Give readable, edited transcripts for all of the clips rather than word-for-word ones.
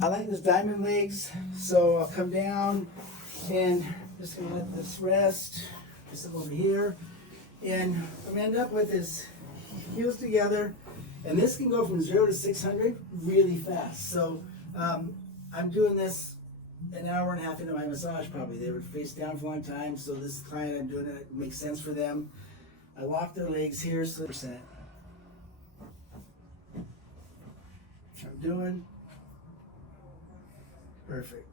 I like this diamond legs, so I'll come down and just gonna let this rest, just over here. And what I'm gonna end up with is heels together, and this can go from 0 to 600 really fast. So I'm doing this an hour and a half into my massage probably. They were face down for a long time, so this client I'm doing it makes sense for them. I lock their legs here, so percent. I'm doing perfect.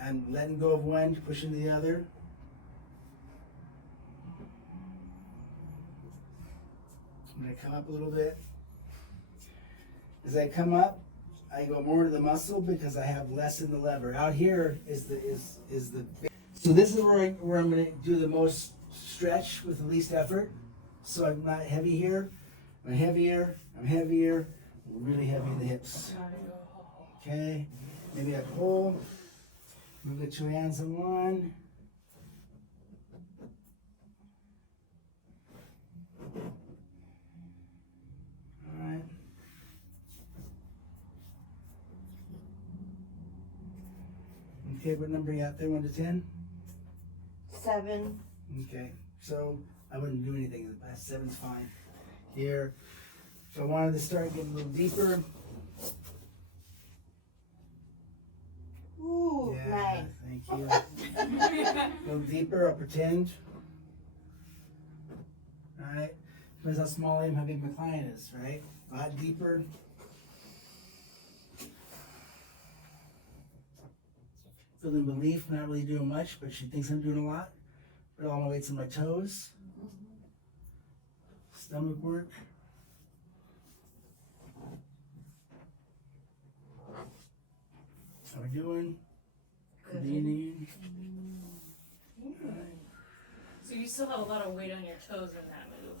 I'm letting go of one, pushing the other. I'm gonna come up a little bit. As I come up, I go more to the muscle because I have less in the lever. Out here is the so this is where I'm gonna do the most stretch with the least effort. So I'm not heavy here. I'm heavier. I'm heavier. I'm really heavy in the hips. Okay. Maybe I pull. Move the two hands in one. All right. Okay, what number you got there? 1 to 10? 7. Okay, so I wouldn't do anything. 7's fine. Here, if I wanted to start getting a little deeper. Ooh, Yeah, nice. thank you. A little deeper, I'll pretend. Alright, depends how small I am, how big my client is, right? A lot deeper. Feeling relief, not really doing much, but she thinks I'm doing a lot. Put all my weights on my toes. Stomach work. How we doing? Good. Convening. So you still have a lot of weight on your toes in that move.